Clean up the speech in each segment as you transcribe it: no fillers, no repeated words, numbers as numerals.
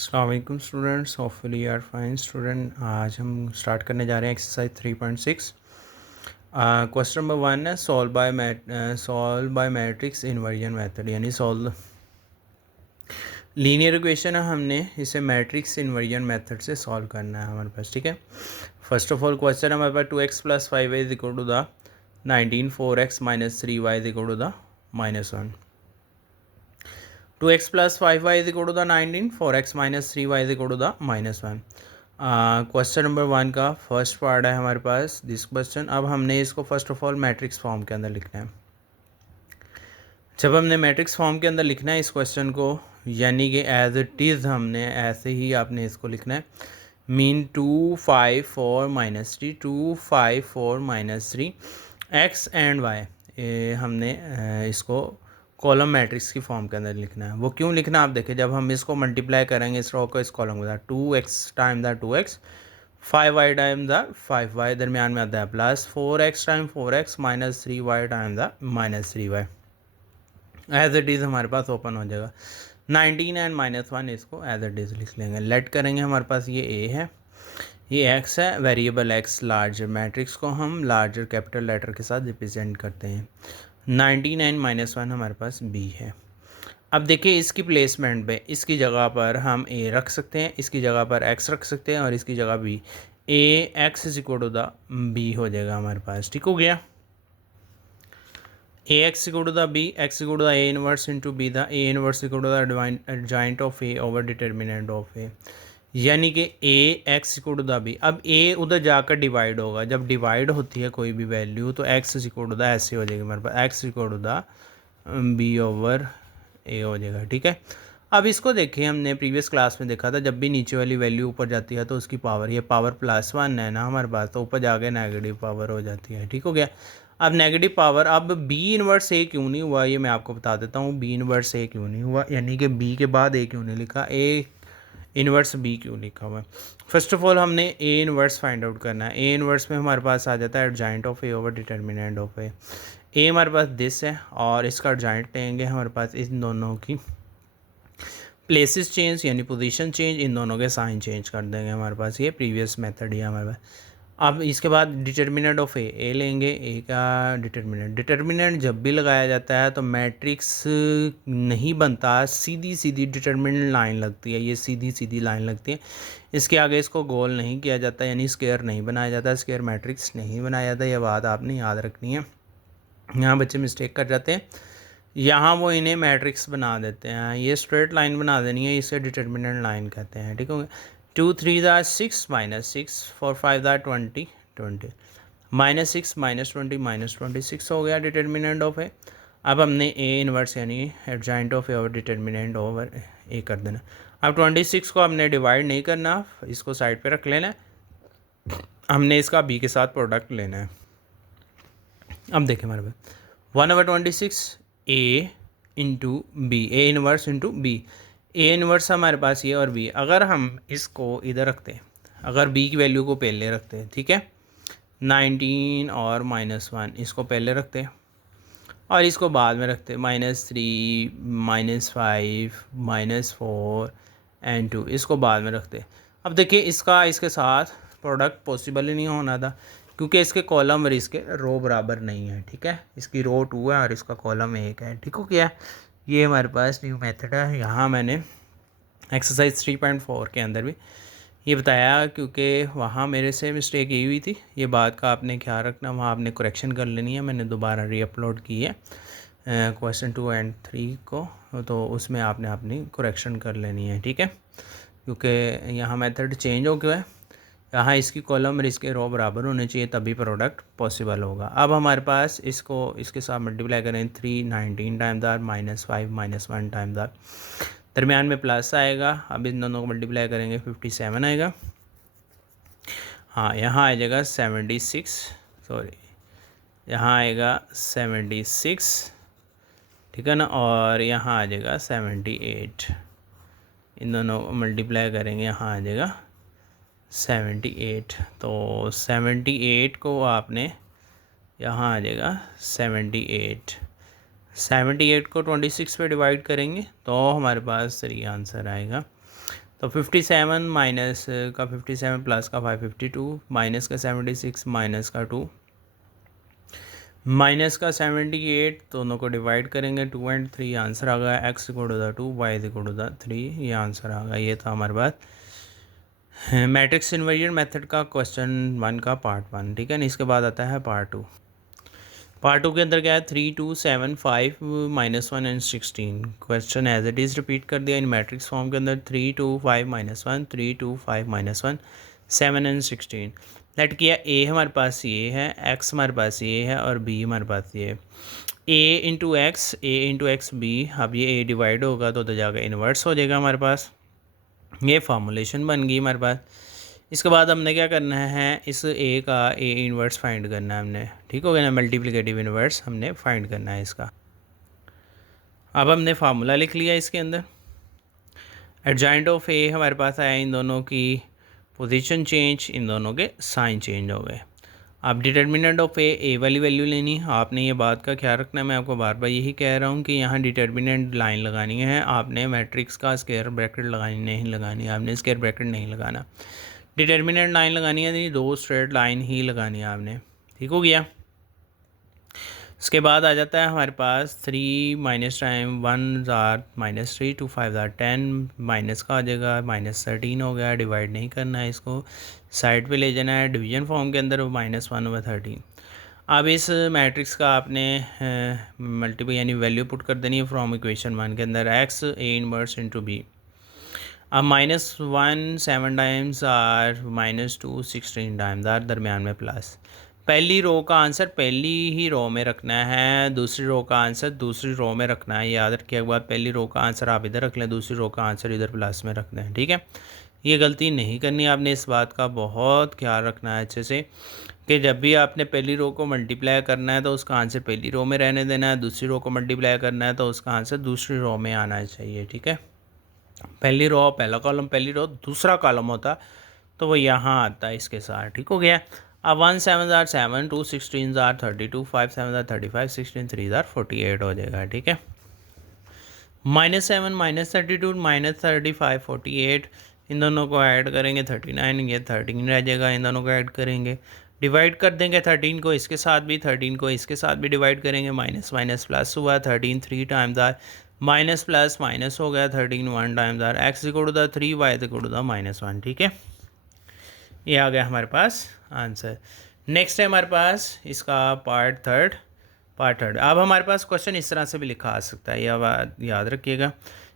अस्सलाम वालेकुम students, hopefully you are fine student. आज हम स्टार्ट करने जा रहे हैं एक्सरसाइज 3.6। क्वेश्चन नंबर 1 है solve bye matrix inversion method, यानी सॉल्व लीनियर इक्वेशन है, हमने इसे मैट्रिक्स इन्वर्जन मेथड से सॉल्व करना है हमारे पास। ठीक है, फर्स्ट ऑफ ऑल क्वेश्चन हमारे पास 2x + 5y is equal to the 19 4x - 3y is equal to the -1। 2x + 5y is equal to the 19 4x - 3y is equal to the -1। Question number 1 का first part है हमारे पास this question. अब हमने इसको first of all matrix form के अंदर लिखना है। जब हमने मैट्रिक्स फॉर्म के अंदर लिखना है इस क्वेश्चन को, यानी कि एज इट इज़ हमने ऐसे ही आपने इसको लिखना है। मीन 2 5 4 -3 2 5 4 -3 x एंड y, हमने इसको कॉलम मैट्रिक्स की फॉर्म के अंदर लिखना है। वो क्यों लिखना आप देखिए, जब हम इसको मल्टीप्लाई करेंगे इस रो को इस कॉलम के साथ, 2x time the 2x 5y time the 5y, दरमियान में आता है plus 4x time 4x -3y time the -3y। As it is हमारे पास ओपन हो जाएगा 19 एंड -1, इसको एज इट इज़ लिख लेंगे। लेट करेंगे, हमारे पास ये a है, ये x है, वेरिएबल x लार्जर, मैट्रिक्स को हम लार्जर कैपिटल लेटर के साथ रिप्रेजेंट करते हैं। 19 एंड -1 हमारे पास b है। अब देखिए इसकी प्लेसमेंट पे, इसकी जगह पर हम a रख सकते हैं, इसकी जगह पर x रख सकते हैं और इसकी जगह b। a x is equal to the b हो जाएगा हमारे पास। ठीक हो गया, a x equal to the b, x equal to the a inverse into b, the a inverse equal to the adjoint of a over determinant of a, यानी कि a x equal to the b। अब a उधर जाकर divide होगा, जब divide होती है कोई भी वैल्यू तो x इक्वल टू द ऐसे हो जाएगी हमारे पास, x equal to the b over a हो जाएगा। ठीक है, अब इसको देखिए, हमने प्रीवियस क्लास में देखा था जब भी नीचे वाली वैल्यू ऊपर जाती है तो उसकी पावर, ये पावर +1 है ना हमारे पास, तो ऊपर जाके नेगेटिव पावर हो जाती है। ठीक हो गया, अब नेगेटिव पावर, अब b इनवर्स a क्यों नहीं हुआ ये मैं आपको बता देता हूँ। b इनवर्स a क्यों नहीं हुआ, यानी कि b के बाद a क्यों नहीं लिखा, a इनवर्स b क्यों लिखा हुआ है। फर्स्ट ऑफ ऑल हमने a इनवर्स फाइंड आउट करना है। a इनवर्स में हमारे पास आ जाता है adjoint of a over determinant of a। a हमारे पास दिस है और इसका एडजॉइंट लेंगे हमारे पास इन दोनों की प्लेसेस चेंज, यानी पोजीशन चेंज, इन दोनों के साइन चेंज कर देंगे हमारे पास। ये प्रीवियस मेथड ही है हमारे पास। अब इसके बाद डिटर्मिनेंट ऑफ ए लेंगे, ए का डिटर्मिनेंट जब भी लगाया जाता है तो मैट्रिक्स नहीं बनता, सीधी सीधी डिटर्मिनेंट लाइन लगती है, ये सीधी सीधी लाइन लगती है, इसके आगे इसको गोल नहीं किया जाता, यानी स्क्वायर नहीं बनाया जाता, स्क्वायर मैट्रिक्स नहीं बनाया जाता। यह बात आपने याद रखनी है, यहाँ बच्चे मिस्टेक कर जाते हैं, यहाँ वो इन्हें मैट्रिक्स बना देते हैं, ये स्ट्रेट लाइन बना देनी है, इसे डिटर्मिनेंट लाइन कहते हैं। ठीक हो गया, 2 3 6 -6 4 5 20 20 -6 -20 -26 हो गया डिटर्मिनेंट ऑफ ए। अब हमने ए इनवर्स यानी एडजॉइंट ऑफ ए और डिटर्मिनेंट ओवर ए कर देना। अब 26 को हमने डिवाइड नहीं करना, इसको साइड पे रख लेना, हमने इसका बी के साथ प्रोडक्ट लेना है। अब देखें हमारे पास 1/26 A into B, A inverse into B, A inverse हमारे पास ये और बी। अगर हम इसको इधर रखते हैं, अगर बी की वैल्यू को पहले रखते हैं, ठीक है, 19 और -1 इसको पहले रखते हैं और इसको बाद में रखते हैं, -3 -5 -4 एंड 2 इसको बाद में रखते हैं। अब देखिए इसका इसके साथ प्रोडक्ट पॉसिबल ही नहीं होना था, क्योंकि इसके कॉलम और इसके रो बराबर नहीं है। ठीक है, इसकी रो 2 है और इसका कॉलम 1 है। ठीक हो गया, ये हमारे पास न्यू मेथड है। यहाँ मैंने एक्सरसाइज 3.4 के अंदर भी ये बताया, क्योंकि वहाँ मेरे से मिस्टेक यही हुई थी, ये बात का आपने ख्याल रखना, वहाँ आपने करेक्शन कर लेनी है। मैंने दोबारा रीअपलोड की है क्वेश्चन 2 एंड 3 को, तो उसमें आपने अपनी करेक्शन कर लेनी है। ठीक है, क्योंकि यहाँ मेथड चेंज हो गया है, यहाँ इसकी कॉलम और इसके रो बराबर होने चाहिए, तभी प्रोडक्ट पॉसिबल होगा। अब हमारे पास इसको इसके साथ मल्टीप्लाई करें, 3 19 टाइम दार -5 -1 टाइम दार, दरमियान में प्लस आएगा। अब इन दोनों को मल्टीप्लाई करेंगे 57 आएगा। हाँ, यहाँ आ जाएगा 76, सॉरी यहाँ आएगा 76, ठीक है ना, और यहाँ आ जाएगा 78, इन दोनों को मल्टीप्लाई करेंगे, यहाँ आ जाएगा 78। तो 78 को आपने यहाँ आ जाएगा 78 को 26 पे डिवाइड करेंगे तो हमारे पास सही आंसर आएगा तो 57 माइनस का 57 प्लस का 552 माइनस का 76 माइनस का 2 माइनस का 78, दोनों को डिवाइड करेंगे 2 एंड 3, आंसर आ गया x equal to the 2 y equal to the 3, ये आंसर आ गया। ये था हमारे पास मैट्रिक्स इन्वर्जन मेथड का क्वेश्चन 1 का पार्ट 1, ठीक है ना। इसके बाद आता है पार्ट 2। पार्ट 2 के अंदर क्या है, 3 2 7 5 -1 and 16। Question as it is repeat कर दिया इन मैट्रिक्स फॉर्म के अंदर, 3 2 5 -1 3 2 5 -1 7 एंड 16। लेट किया ए हमारे पास ये है, एक्स हमारे पास ये है और बी हमारे पास ये है। ए इंटू एक्स बी, अब ये ए डिवाइड होगा तो जाकर इन्वर्स हो जाएगा हमारे पास। ये फार्मूलेशन बन गई हमारे पास। इसके बाद हमने क्या करना है, इस ए का ए इन्वर्स फाइंड करना है हमने, ठीक हो गया ना। मल्टीप्लिकेटिव इन्वर्स हमने फाइंड करना है इसका। अब हमने फार्मूला लिख लिया इसके अंदर। एडजॉइंट ऑफ ए हमारे पास आया, इन दोनों की पोजीशन चेंज, इन दोनों के साइन चेंज हो गए। अब डिटर्मिनेंट ऑफ ए वाली वैल्यू लेनी है आपने, ये बात का ख्याल रखना है। मैं आपको बार बार यही कह रहा हूँ कि यहाँ डिटर्मिनेंट लाइन लगानी है आपने, मैट्रिक्स का स्क्वायर ब्रैकेट नहीं लगानी है आपने, स्क्वायर ब्रैकेट नहीं लगाना। डिटर्मिनेंट लाइन लगानी है, तो 2 स्ट्रेट लाइन ही लगानी है आपने, ठीक हो गया। इसके बाद आ जाता है हमारे पास 3 माइनस टाइम 1 ज़ार -3 2 5 ज़ार 10, माइनस का आ जाएगा -13 हो गया। डिवाइड नहीं करना है इसको, साइड पे ले जाना है डिवीजन फॉर्म के अंदर, -1/13। अब इस मैट्रिक्स का आपने मल्टीपल यानी वैल्यू पुट कर देनी है फ्रॉम इक्वेशन 1 के अंदर, x a inverse into b. अब -1 7 टाइम्स आर -2 16 टाइम्स आर, दरमियान में प्लस। पहली रो का आंसर पहली ही रो में रखना है, दूसरी रो का आंसर दूसरी रो में रखना है। याद रखिए, एक बार पहली रो का आंसर आप इधर रख लें, दूसरी रो का आंसर इधर प्लस में रखना है, ठीक है। ये गलती नहीं करनी आपने, इस बात का बहुत ख्याल रखना है अच्छे से कि जब भी आपने पहली रो को मल्टीप्लाई करना है तो उसका आंसर पहली रो में रहने देना है, दूसरी रो को मल्टीप्लाई करना है तो उसका आंसर दूसरी रो में आना चाहिए, ठीक है। पहली रो पहला कॉलम, पहली रो दूसरा कॉलम होता तो वो यहाँ आता है इसके साथ, ठीक हो गया। अब 1 7 ज़ार 7 2 16 ज़ार 32 5 7 ज़ार 35 16 3 ज़ार 48 हो जाएगा, ठीक है। -7 -32 -35 48, इन दोनों को ऐड करेंगे 39, ये 13 रह जाएगा। इन दोनों को ऐड करेंगे, डिवाइड कर देंगे 13 को इसके साथ भी, 13 को इसके साथ भी डिवाइड करेंगे। माइनस माइनस प्लस हुआ, 13 3 times are, minus plus minus हो गया 13 1 times are. X equal to the 3 y equal to the -1, ठीक है। ये आ गया हमारे पास आंसर। नेक्स्ट है हमारे पास इसका पार्ट थर्ड। अब हमारे पास क्वेश्चन इस तरह से भी लिखा आ सकता है, यह याद रखिएगा।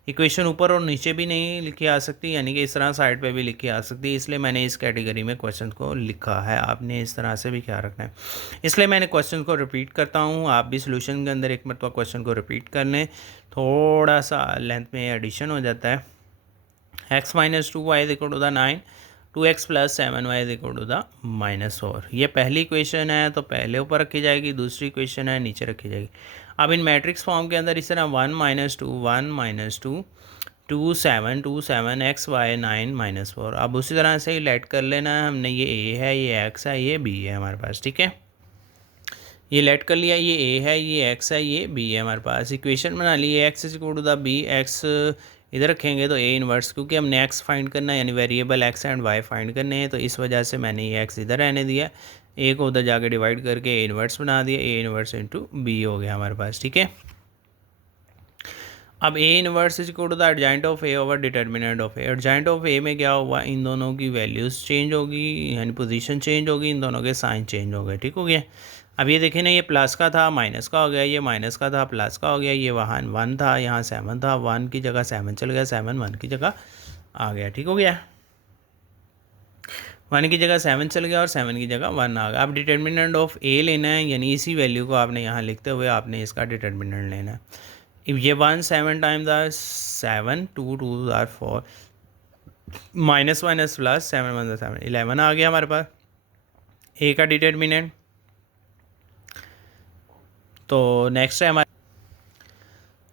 इक्वेशन ऊपर और नीचे भी नहीं लिखी आ सकती, यानी कि इस तरह साइड पे भी लिखी आ सकती है, इसलिए मैंने इस कैटेगरी में क्वेश्चन को लिखा है। आपने इस तरह से भी ख्याल रखना है, इसलिए मैंने क्वेश्चन को रिपीट करता हूँ। आप भी सोल्यूशन के अंदर एक मरतबा क्वेश्चन को रिपीट कर लें, थोड़ा सा लेंथ में एडिशन हो जाता है। x - 2y equal to the 9, 2x + 7y equal to the -4। ये पहली इक्वेशन है तो पहले ऊपर रखी जाएगी, दूसरी इक्वेशन है नीचे रखी जाएगी। अब इन मैट्रिक्स फॉर्म के अंदर इस तरह 1 - 2 1 - 2 2 7 2 7 x y 9 -4। अब उसी तरह से ही लेट कर लेना है हमने, ये a है, ये x है, ये b है हमारे पास, ठीक है। ये लेट कर लिया, ये a है, ये x है, ये b है हमारे पास। इक्वेशन बना ली, x equal to the b, x इधर रखेंगे तो a इन्वर्स, क्योंकि हमने x फाइंड करना है यानी variable x and y find करने हैं, तो इस वजह से मैंने ये x इधर रहने दिया, a को उधर जाके डिवाइड करके a इन्वर्स बना दिया, a इन्वर्स इंटू b हो गया हमारे पास, ठीक है। अब a inverse is equal to the adjoint of a over determinant of a। Adjoint of a में क्या हुआ, इन दोनों की वैल्यूज़ चेंज होगी, यानी पोजीशन चेंज होगी, इन दोनों के साइन चेंज हो गए, ठीक हो गया। अब ये देखें ना, ये प्लस का था माइनस का हो गया, ये माइनस का था प्लस का हो गया, ये वहाँ 1 था यहाँ 7 था, 1 की जगह 7 चल गया, 7 1 की जगह आ गया, ठीक हो गया। 1 की जगह 7 चल गया और 7 की जगह 1 आ गया। अब डिटर्मिनेंट ऑफ a लेना है, यानी इसी वैल्यू को आपने यहाँ लिखते हुए आपने इसका डिटर्मिनेंट लेना है। ये 1 7 times are 7 2 2 are 4, minus minus plus 7 1 7 11 आ गया हमारे पास a का डिटर्मिनेंट। तो नेक्स्ट है हमारे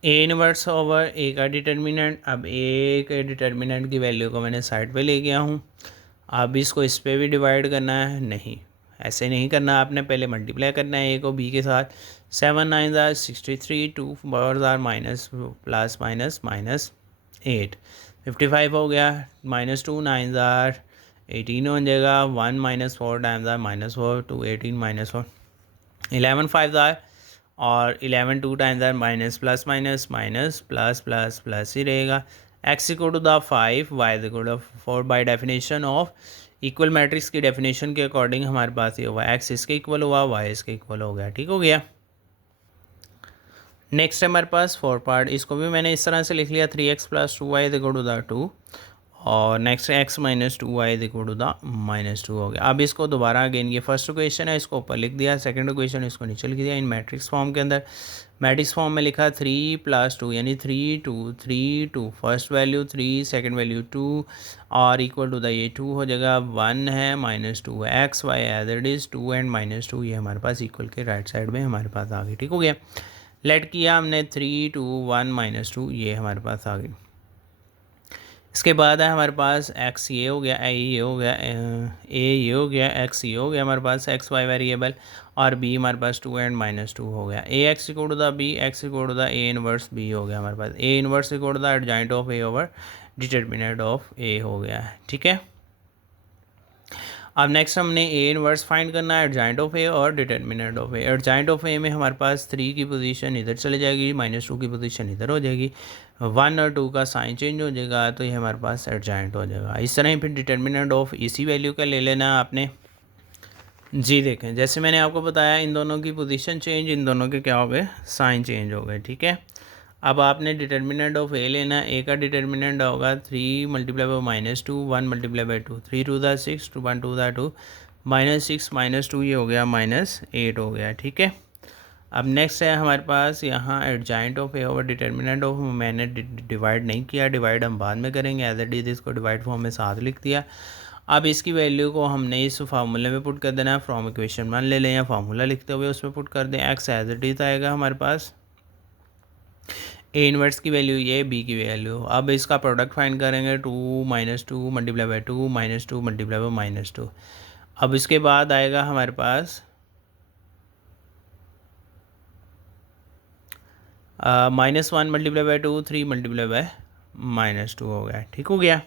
a इन्वर्स ओवर a का डिटर्मिनेंट। अब a के डिटर्मिनेंट की वैल्यू को मैंने साइड पे ले गया हूँ। अब इसको इस पे भी डिवाइड करना है, नहीं ऐसे नहीं करना, आपने पहले मल्टीप्लाई करना है a को b के साथ। 7 9 63, 2 powers are minus plus minus -8, 55 हो गया, -2 9 ज़ार 18 हो जाएगा, 1 -4 टाइम्स ज़ार -4 2 18 -4 11 5 ज़ार और 11 2 टाइम्स ज़ार minus plus minus minus plus plus plus ही रहेगा। x equal to the 5 y equal to 4 by definition of equal matrix की डेफिनेशन के अकॉर्डिंग हमारे पास ये हुआ x इसके इक्वल हुआ, y इसके इक्वल हो गया। ठीक हो गया। नेक्स्ट है हमारे पास 4 पार्ट, इसको भी मैंने इस तरह से लिख लिया 3x plus 2y equal to the 2 और नेक्स्ट है x minus 2y equal to the -2 हो गया। अब इसको दोबारा अगेन ये फर्स्ट इक्वेशन है, इसको ऊपर लिख दिया, सेकंड इक्वेशन इसको नीचे लिख दिया इन मैट्रिक्स फॉर्म के अंदर। मैट्रिक्स फॉर्म में लिखा 3 + 2 यानी 3 2 3 2, फर्स्ट वैल्यू 3 सेकंड वैल्यू 2 और इक्वल टू द ये 2 हो जाएगा, 1 है -2 है, x y as it is 2 and -2 ये हमारे पास इक्वल के राइट साइड में हमारे पास आ गई। ठीक हो गया। लेट किया हमने 3 2 1 -2 ये हमारे पास आ गई। इसके बाद है हमारे पास x ये हो गया, a ये हो गया, a ये हो गया, x ये हो गया हमारे पास x y वेरिएबल और b हमारे पास 2 एंड -2 हो गया। a x equal to the b, x equal to the a inverse b हो गया हमारे पास, a inverse equal to the adjoint of a over determinant of a हो गया है। ठीक है। अब नेक्स्ट हमने ए इनवर्स फाइंड करना है, एडजॉइंट ऑफ ए और determinant of A. Adjoint of A में हमारे पास 3 की पोजीशन इधर चले जाएगी, -2 की पोजीशन इधर हो जाएगी, 1 और 2 का साइन चेंज हो जाएगा, तो ये हमारे पास एडजॉइंट हो जाएगा। इस तरह ही फिर डिटरमिनेंट ऑफ इसी वैल्यू का ले लेना है आपने। जी देखें, जैसे मैंने आपको बताया इन दोनों की पोजीशन चेंज, इन दोनों के क्या हो गए, साइन चेंज हो गए। ठीक है। अब आपने डिटर्मिनेंट ऑफ ए लेना है, ए का डिटर्मिनेंट होगा 3 multiply by -2 1 multiply by 2 3 2 the 6 2 1 2 the 2 -6 -2 ये हो गया -8 हो गया। ठीक है। अब नेक्स्ट है हमारे पास यहाँ adjoint of A over determinant of, मैंने डिवाइड नहीं किया, डिवाइड हम बाद में करेंगे, एज इट इज़ इसको डिवाइड फॉर्म में साथ लिख दिया। अब इसकी वैल्यू को हमने इस फार्मूले में पुट कर देना है, फ्रॉम इक्वेशन 1 ले लें या फार्मूला लिखते हुए उसमें पुट कर दें। एक्स एज इट इज़ आएगा हमारे पास, ए इनवर्स की वैल्यू ये, बी की वैल्यू। अब इसका प्रोडक्ट फाइंड करेंगे, 2 -2 मल्टीप्लाई बाई 2 -2 मल्टीप्लाई बाई -2। अब इसके बाद आएगा हमारे पास -1 मल्टीप्लाई बाई 2 3 मल्टीप्लाई बाई -2 हो गया। ठीक हो गया।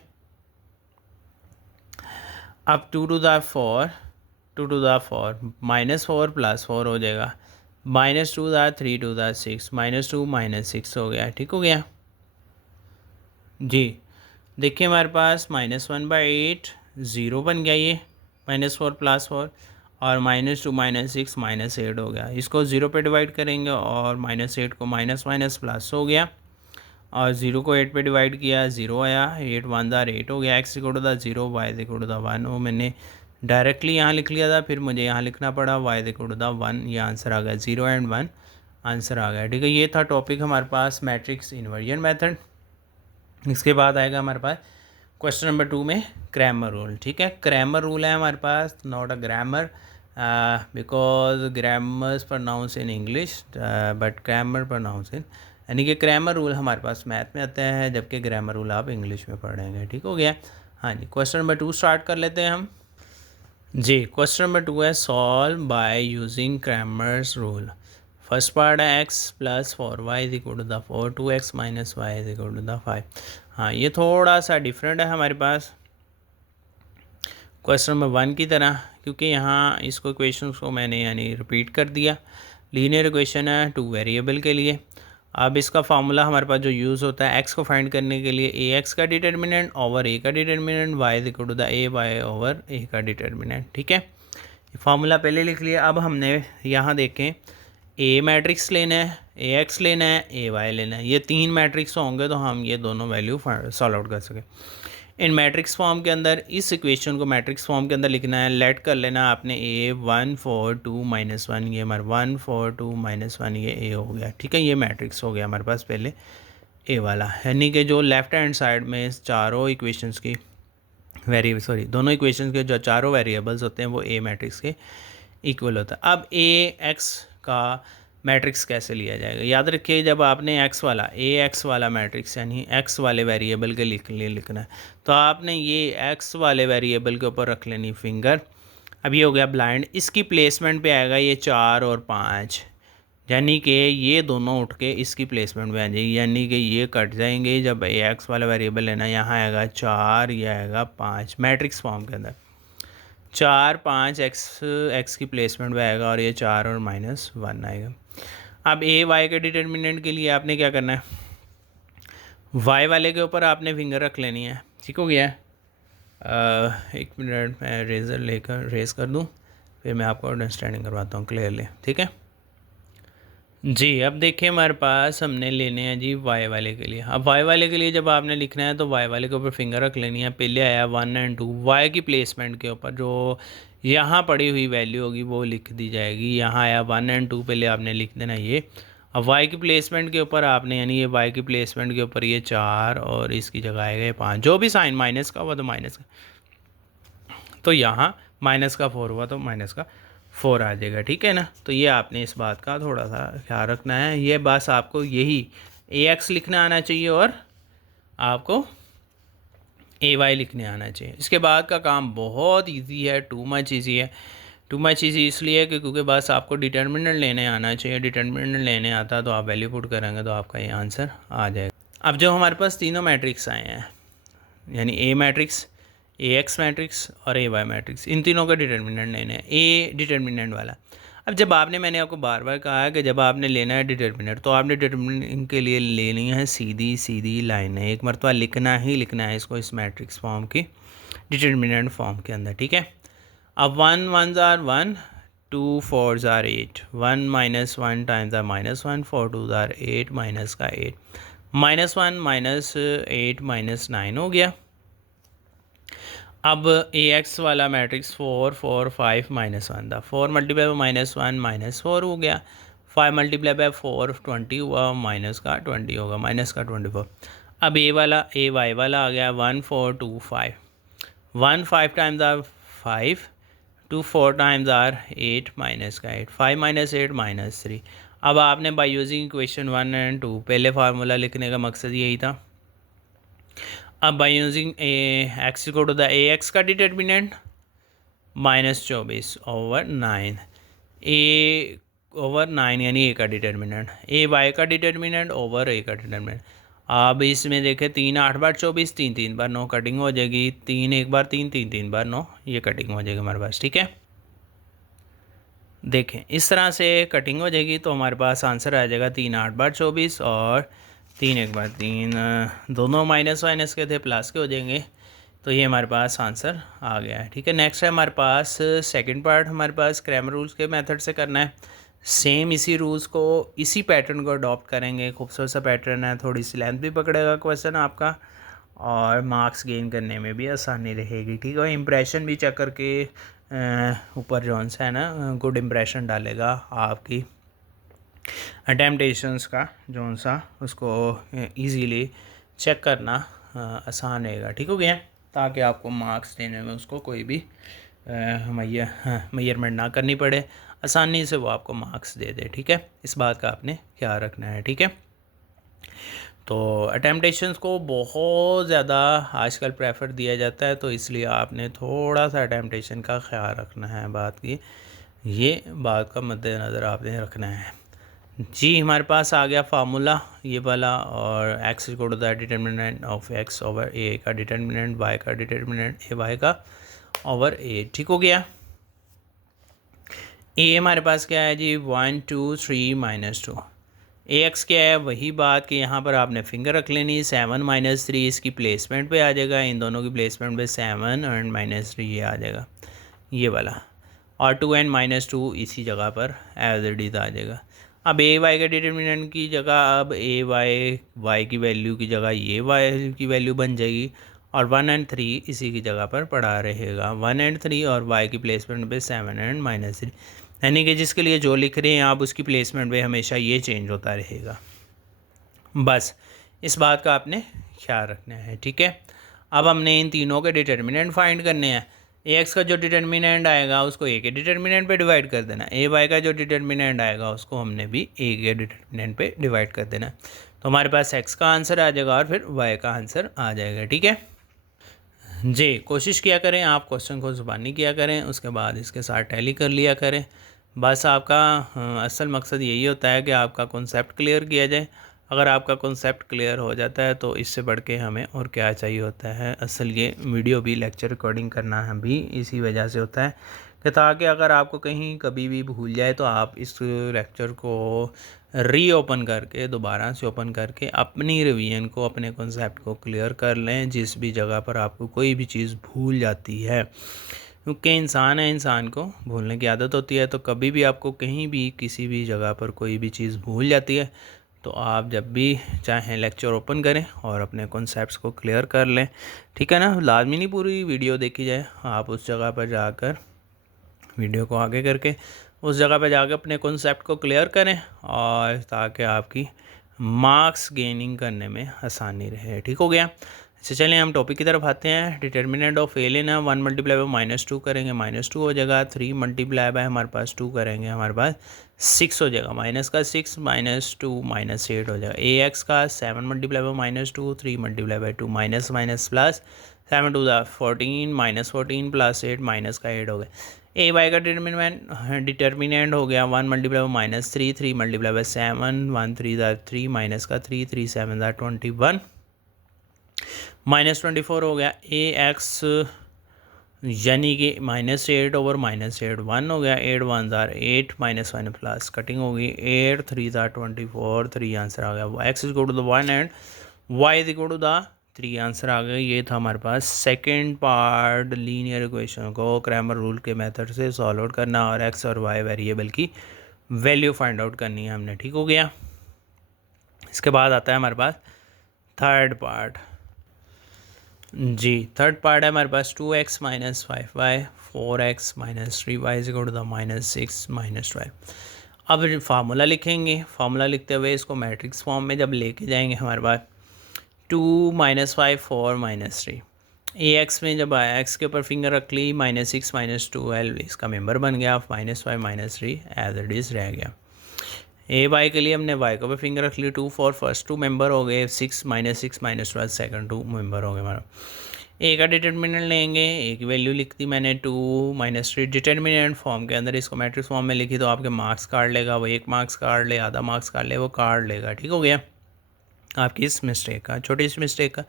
अब 2 टू द 4 -4 -4 + 4 हो जाएगा, -2 द 3 टू द 6 -2 -6 हो गया। ठीक हो गया। जी देखिए हमारे पास -1/8 ज़ीरो बन गया, ये -4 + 4 और -2 -6 -8 हो गया। इसको ज़ीरो पे डिवाइड करेंगे और -8 को माइनस माइनस प्लस हो गया और 0 को 8 पे डिवाइड किया, 0 आया, 8 1 ज़ार 8 हो गया। x equal to the 0 y equal to the 1 वो मैंने डायरेक्टली यहाँ लिख लिया था, फिर मुझे यहाँ लिखना पड़ा y इक्वल टू द 1, ये आंसर आ गया, 0 एंड 1 आंसर आ गया। ठीक है। ये था टॉपिक हमारे पास मैट्रिक्स इन्वर्जन मेथड। इसके बाद आएगा हमारे पास क्वेश्चन नंबर 2 में क्रैमर रूल। ठीक है। क्रैमर रूल है हमारे पास, not a grammar, because grammars pronounce in English but Cramer pronounce in, यानी कि क्रैमर रूल हमारे पास मैथ में आता है जबकि ग्रामर रूल आप इंग्लिश में पढ़ेंगे। ठीक हो गया। हाँ जी, क्वेश्चन नंबर 2 स्टार्ट कर लेते हैं हम। जी क्वेश्चन नंबर 2 है solve by using Cramer's rule. First part है x + 4y equal to the 4 2x - y equal to the 5। हाँ ये थोड़ा सा डिफरेंट है हमारे पास क्वेश्चन नंबर 1 की तरह, क्योंकि यहाँ इसको इक्वेशन को मैंने यानी रिपीट कर दिया। लीनियर इक्वेशन है 2 वेरिएबल के लिए। अब इसका फार्मूला हमारे पास जो यूज़ होता है x को फाइंड करने के लिए, ए एक्स का डिटर्मिनेंट ओवर a का determinant, y equal to the a y over a का डिटर्मिनेंट। ठीक है। फार्मूला पहले लिख लिया। अब हमने यहाँ देखें ए मैट्रिक्स लेना है, ए एक्स लेना है, ए वाई लेना है, ये 3 मैट्रिक्स होंगे तो हम ये दोनों वैल्यू सॉल्व आउट कर सकें। इन मैट्रिक्स फॉर्म के अंदर इस इक्वेशन को मैट्रिक्स फॉर्म के अंदर लिखना है। लेट कर लेना आपने ए 1 4 2 -1, ये हमारा 1 4 2 -1 ये ए हो गया। ठीक है। ये मैट्रिक्स हो गया हमारे पास पहले ए वाला, यानी कि जो लेफ्ट हैंड साइड में चारों इक्वेशंस की दोनों इक्वेशंस के जो चारों वेरिएबल्स होते हैं वो ए मैट्रिक्स के इक्वल होता है। अब ए एक्स का मैट्रिक्स कैसे लिया जाएगा, याद रखिए जब आपने एक्स वाला मैट्रिक्स यानी एक्स वाले वेरिएबल के लिए लिखना है तो आपने ये एक्स वाले वेरिएबल के ऊपर रख लेनी फिंगर। अब ये हो गया ब्लाइंड, इसकी प्लेसमेंट पे आएगा ये 4 और 5, यानी कि ये दोनों उठ के इसकी प्लेसमेंट में आ जाएगी, यानी कि ये कट जाएंगे। जब ए एक्स वाला वेरिएबल है ना, यहाँ आएगा 4, ये आएगा 5 मैट्रिक्स फॉर्म के अंदर। 4 5 एक्स की प्लेसमेंट में आएगा और ये 4 और -1 आएगा। अब ए वाई के डिटर्मिनेंट के लिए आपने क्या करना है, वाई वाले के ऊपर आपने फिंगर रख लेनी है। ठीक हो गया। एक मिनट मैं रेज़र लेकर रेस कर दूँ, फिर मैं आपको अंडरस्टैंडिंग करवाता हूँ क्लियरली। ठीक है जी। अब देखिए हमारे पास हमने लेने हैं जी वाई वाले के लिए। अब वाई वाले के लिए जब आपने लिखना है तो वाई वाले के ऊपर फिंगर रख लेनी है। पहले आया 1 और 2, वाई की प्लेसमेंट के ऊपर जो यहाँ पड़ी हुई वैल्यू होगी वो लिख दी जाएगी। यहाँ आया 1 और 2, पहले आपने लिख देना ये। अब वाई की प्लेसमेंट के ऊपर आपने, यानी ये वाई की प्लेसमेंट के ऊपर ये 4 और इसकी जगह आएगा 5, जो भी साइन माइनस का हुआ तो माइनस का, तो यहाँ माइनस का 4 हुआ तो माइनस का 4 आ जाएगा। ठीक है ना। तो ये आपने इस बात का थोड़ा सा ख्याल रखना है। ये बस आपको यही ए एक्स लिखना आना चाहिए और आपको ए वाई लिखने आना चाहिए। इसके बाद का काम बहुत इजी है, टू मच इजी है। टू मच इजी इसलिए कि क्योंकि बस आपको डिटर्मिनेंट लेने आना चाहिए। डिटर्मिनेंट लेने आता तो आप वैल्यू पुट करेंगे तो आपका ये आंसर आ जाएगा। अब जो हमारे पास तीनों मैट्रिक्स आए हैं, यानी ए मैट्रिक्स, ए एक्स मैट्रिक्स और ए वाई मैट्रिक्स, इन तीनों का डिटर्मिनेंट लेना है, ए डिटर्मिनेंट वाला। अब जब आपने, मैंने आपको बार बार कहा है कि जब आपने लेना है डिटर्मिनेंट तो आपने डिटर्मिनेंट के लिए लेनी है सीधी सीधी लाइन है, एक मरतबा लिखना ही लिखना है इसको इस मैट्रिक्स फॉर्म की डिटर्मिनेंट फॉर्म के अंदर। ठीक है। अब 1 1s are 1, 2 4s are 8, 1 -1 times are -1, 4 2s are 8, minus का 8, -1 -8 -9 हो गया। अब ए एक्स वाला मैट्रिक्स 4 4 5 -1 था, 4 मल्टीप्लाई बाई -1 -4 हो गया, 5 मल्टीप्लाई बाई 4 20 हुआ, माइनस का 20 होगा, माइनस का 24। अब ए वाला, ए वाई वाला आ गया 1 4 2 5, 1 5 times are 5, 2 4 times are 8, minus का 8, 5 -8 -3। अब आपने बाय यूजिंग इक्वेशन 1 और 2, पहले फार्मूला लिखने का मकसद यही था। अब by using a x equal to the A x का डिटर्मिनेंट -24 ओवर 9, ए ओवर 9 यानी ए का डिटर्मिनेंट, ए वाई का डिटर्मिनेंट ओवर ए का डिटर्मिनेंट। अब इसमें देखें 3 8 बार 24, 3 3 बार 9 कटिंग हो जाएगी, 3 1 बार 3, 3 3 बार 9, ये कटिंग हो जाएगी हमारे पास। ठीक है, देखें इस तरह से कटिंग हो जाएगी तो हमारे पास आंसर आ जाएगा 3 8 बार 24 और 3 1 बार 3, दोनों माइनस माइनस के थे प्लस के हो जाएंगे, तो ये हमारे पास आंसर आ गया है। ठीक है, नेक्स्ट है हमारे पास सेकंड पार्ट, हमारे पास क्रैमर रूल्स के मेथड से करना है। सेम इसी रूल्स को, इसी पैटर्न को अडॉप्ट करेंगे। खूबसूरत सा पैटर्न है, थोड़ी सी लेंथ भी पकड़ेगा क्वेश्चन आपका और मार्क्स गेन करने में भी आसानी रहेगी। ठीक है, इम्प्रेशन भी चेक करके ऊपर जौन सा है ना गुड इम्प्रेशन डालेगा आपकी अटेम्पटेशंस का जौन सा, उसको इजीली चेक करना आसान रहेगा। ठीक हो गया, ताकि आपको मार्क्स देने में उसको कोई भी मेजरमेंट ना करनी पड़े, आसानी से वो आपको मार्क्स दे दे। ठीक है, इस बात का आपने ख्याल रखना है। ठीक है, तो अटेम्पटेशंस को बहुत ज़्यादा आजकल प्रेफर दिया जाता है, तो इसलिए आपने थोड़ा सा अटेम्पटेशन का ख्याल रखना है। बात की ये बात का मद्देनज़र आपने रखना है जी। हमारे पास आ गया फार्मूला ये वाला, और X equal to the determinant of X over ए का डिटर्मिनेंट, वाई का डिटर्मिनेंट ए वाई का ओवर ए। ठीक हो गया। ए हमारे पास क्या है जी 1 2 3 -2, ए एक्स क्या है, वही बात कि यहाँ पर आपने फिंगर रख लेनी, 7 -3 इसकी प्लेसमेंट पे आ जाएगा, इन दोनों की प्लेसमेंट पे 7 और -3 ये आ जाएगा ये वाला, और 2 और -2 इसी जगह पर एज इट इज़ आ जाएगा। अब ए वाई के डिटर्मिनेंट की जगह अब ए वाई, वाई की वैल्यू की जगह ये वाई की वैल्यू बन जाएगी, और 1 और 3 इसी की जगह पर पड़ा रहेगा, 1 और 3 और वाई की प्लेसमेंट पे 7 और -3, यानी कि जिसके लिए जो लिख रहे हैं आप उसकी प्लेसमेंट पे हमेशा ये चेंज होता रहेगा। बस इस बात का आपने ख्याल रखना है। ठीक है, अब हमने इन तीनों के डिटर्मिनेंट फाइंड करने हैं। ए एक्स का जो डिटर्मिनेंट आएगा उसको ए के डिटर्मिनेंट पे डिवाइड कर देना, ए वाई का जो डिटर्मिनेंट आएगा उसको हमने भी ए के डिटर्मिनेंट पे डिवाइड कर देना, तो हमारे पास एक्स का आंसर आ जाएगा और फिर वाई का आंसर आ जाएगा। ठीक है जी, कोशिश किया करें आप क्वेश्चन को ज़ुबानी किया करें, उसके बाद इसके साथ टैली कर लिया करें। बस आपका असल मकसद यही होता है कि आपका कॉन्सेप्ट क्लियर किया जाए। अगर आपका कॉन्सेप्ट क्लियर हो जाता है तो इससे बढ़ के हमें और क्या चाहिए होता है। असल ये वीडियो भी, लेक्चर रिकॉर्डिंग करना है भी इसी वजह से होता है कि ताकि अगर आपको कहीं कभी भी भूल जाए तो आप इस लेक्चर को रीओपन करके, दोबारा से ओपन करके अपनी रिवीजन को, अपने कॉन्सेप्ट को क्लियर कर लें जिस भी जगह पर आपको कोई भी चीज़ भूल जाती है। क्योंकि इंसान है, इंसान को भूलने की आदत होती है। तो कभी भी आपको कहीं भी किसी भी जगह पर कोई भी चीज़ भूल जाती है तो आप जब भी चाहें लेक्चर ओपन करें और अपने कॉन्सेप्ट्स को क्लियर कर लें, ठीक है ना। लाजमी नहीं पूरी वीडियो देखी जाए, आप उस जगह पर जाकर वीडियो को आगे करके उस जगह पर जाकर अपने कॉन्सेप्ट को क्लियर करें और ताकि आपकी मार्क्स गेनिंग करने में आसानी रहे। ठीक हो गया। अच्छा चलिए हम टॉपिक की तरफ आते हैं। डिटर्मिनेंट ऑफ ए लेना, 1 मल्टीप्लाई बाय -2 करेंगे, -2 हो जाएगा। 3 मल्टीप्लाई बाय हमारे पास 2 करेंगे, हमारे पास 6 हो जाएगा। माइनस का 6 -2 -8 हो जाएगा। ए एक्स का 7 multiply by -2, 3 multiply by 2, minus minus plus, 7 to the 14, -14 plus 8, minus का 8 हो गया। ए वाई का डिटर्मिनेंट हो गया 1 multiply by -3, 3 multiply bye 7, 1 3 the 3, minus का 3, 3 7 द 21, -24 हो गया। ए एक्स यानी कि -8 ओवर -8 1 हो गया। 8 1 ज़ार 8, -1 प्लस कटिंग होगी। 8 3 ज़ार 24, 3 आंसर आ गया। X is equal to the 1 and Y is equal to the 3 answer आ गया। ये था हमारे पास सेकंड पार्ट, लीनियर इक्वेशन को क्रैमर रूल के मेथड से सॉल्व आउट करना और एक्स और वाई वेरिएबल की वैल्यू फाइंड आउट करनी है हमने। ठीक हो गया। इसके बाद आता है हमारे पास थर्ड पार्ट। जी थर्ड पार्ट है हमारे पास 2x - 5y, 4x - 3y is equal to the -6 -12। अब फार्मूला लिखेंगे। फार्मूला लिखते हुए इसको मैट्रिक्स फॉर्म में जब लेके जाएंगे हमारे पास 2 - 5 4 -3, ए एक्स में जब आया एक्स के ऊपर फिंगर रख ली, -6 -12 इसका मेंबर बन गया, -5 -3 एज इट इज़ रह गया। ए वाई के लिए हमने वाई को भी फिंगर रख ली, 2 4 फर्स्ट 2 मेंबर हो गए, 6 -12 सेकंड 2 मेंबर हो गए हमारा। ए का डिटर्मिनेंट लेंगे, ए की वैल्यू लिख दी मैंने 2 -3, डिटर्मिनेंट फॉर्म के अंदर इसको मैट्रिक्स फॉर्म में लिखी तो आपके मार्क्स काट लेगा, वो 1 मार्क्स काट ले, आधा मार्क्स काट ले, वो काट लेगा। ठीक हो गया। आपकी इस मिस्टेक का, छोटी सी मिस्टेक का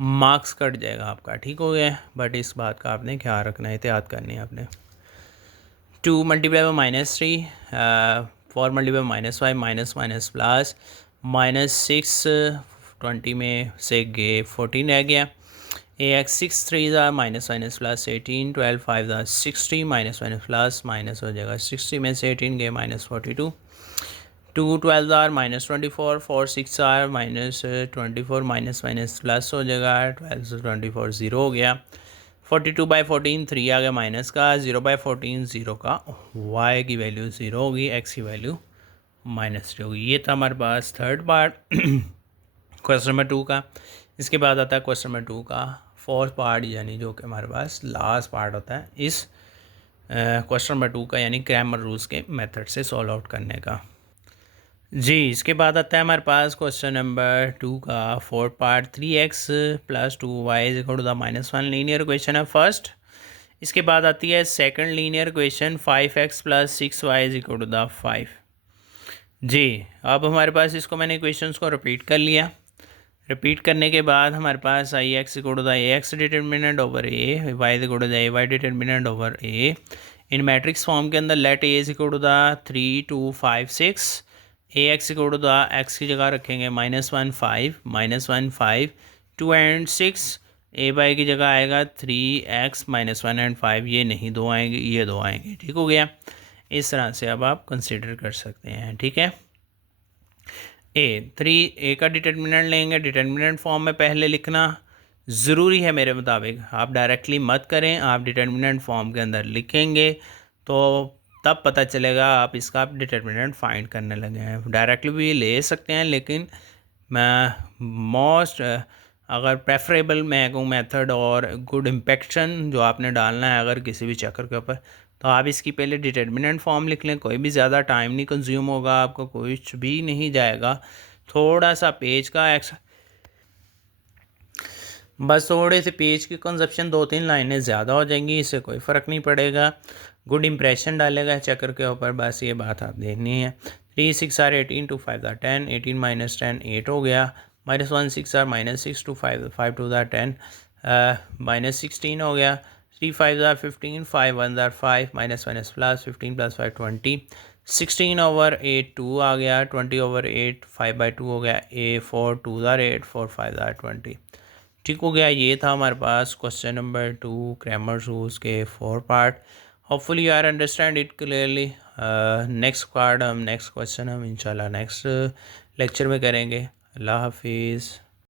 मार्क्स कट जाएगा आपका। ठीक हो गया। बट इस बात का आपने ख्याल रखना है, एहतियात करनी है आपने। 2 multiply by -3, 4 multiply -5, minus minus plus, -6 20 में से गे 14 रह गया। ए एक्स 6 3 ज़ा माइनस माइनस प्लस 18, 12 5 ज़ा 60, माइनस माइनस प्लस माइनस हो जाएगा। 60 में से 18 गए -42, 2 12 ज़ार -24, 4 6 ज़ार -24, माइनस माइनस प्लस हो जाएगा। 12 से 24 0 हो गया। 42/14 3 आ गया माइनस का, 0/14 0 का, y की वैल्यू 0 होगी, x की वैल्यू -3 होगी। ये था हमारे पास थर्ड पार्ट क्वेश्चन नंबर 2 का। इसके बाद आता है क्वेश्चन नंबर 2 का फोर्थ पार्ट, यानी जो कि हमारे पास लास्ट पार्ट होता है इस क्वेश्चन नंबर 2 का, यानी क्रैमर रूल्स के मेथड से सॉल्व आउट करने का। जी इसके बाद आता है हमारे पास क्वेश्चन नंबर 2 का fourth part, 3x + 2y is equal to the -1 linear equation है फर्स्ट। इसके बाद आती है second linear equation, 5x + 6y is equal to the 5। जी अब हमारे पास इसको मैंने इक्वेशंस को रिपीट कर लिया। रिपीट करने के बाद हमारे पास आई X equal to the A X determinant over A, Y equal to the A Y determinant over A. इन मैट्रिक्स फॉर्म के अंदर let A is equal to the 3 2 5 6, A x equal to the X की जगह रखेंगे -1 5, 2 and 6। A Y की जगह आएगा 3x -1 and 5, ये नहीं दो आएंगे, ये दो आएंगे। ठीक हो गया। इस तरह से अब आप कंसिडर कर सकते हैं। ठीक है। ए का डिटर्मिनेंट लेंगे, डिटर्मिनेंट फॉर्म में पहले लिखना ज़रूरी है मेरे मुताबिक, आप डायरेक्टली मत करें, आप डिटर्मिनेंट फॉर्म के अंदर लिखेंगे तो तब पता चलेगा आप इसका डिटर्मिनेंट फाइंड करने लगे हैं। डायरेक्टली भी ले सकते हैं, लेकिन मैं मोस्ट अगर प्रेफरेबल मैं कहूँ मेथड और गुड इम्पेक्शन जो आपने डालना है अगर किसी भी चक्कर के ऊपर, तो आप इसकी पहले डिटर्मिनेंट फॉर्म लिख लें। कोई भी ज़्यादा टाइम नहीं कंज्यूम होगा, आपको कुछ भी नहीं जाएगा। थोड़ा सा पेज का बस थोड़े से पेज की कंजप्शन 2-3 लाइनें ज़्यादा हो जाएंगी, इससे कोई फ़र्क नहीं पड़ेगा। गुड इंप्रेशन डालेगा चक्कर के ऊपर, बस ये बात आप देखनी है। 3 6 आर 18, 2 5 आर 10, 18 माइनस 10 8 हो गया। -1 6 आर -6, 2 5 5 2 आर 10, -16 हो गया। 3 5 आर 15, 5 1 आर 5, -1 प्लस 15 + 5 20, 16/8 2 आ गया, 20/8 5/2 हो गया। A 4 2 are 8, 4 5 are 20। ठीक हो गया। ये था हमारे पास क्वेश्चन नंबर 2 ग्रामर रूल्स के 4 part. Hopefully you are understand it clearly. Next question हम इंशाल्लाह नेक्स्ट लेक्चर में करेंगे। अल्लाह हाफिज़।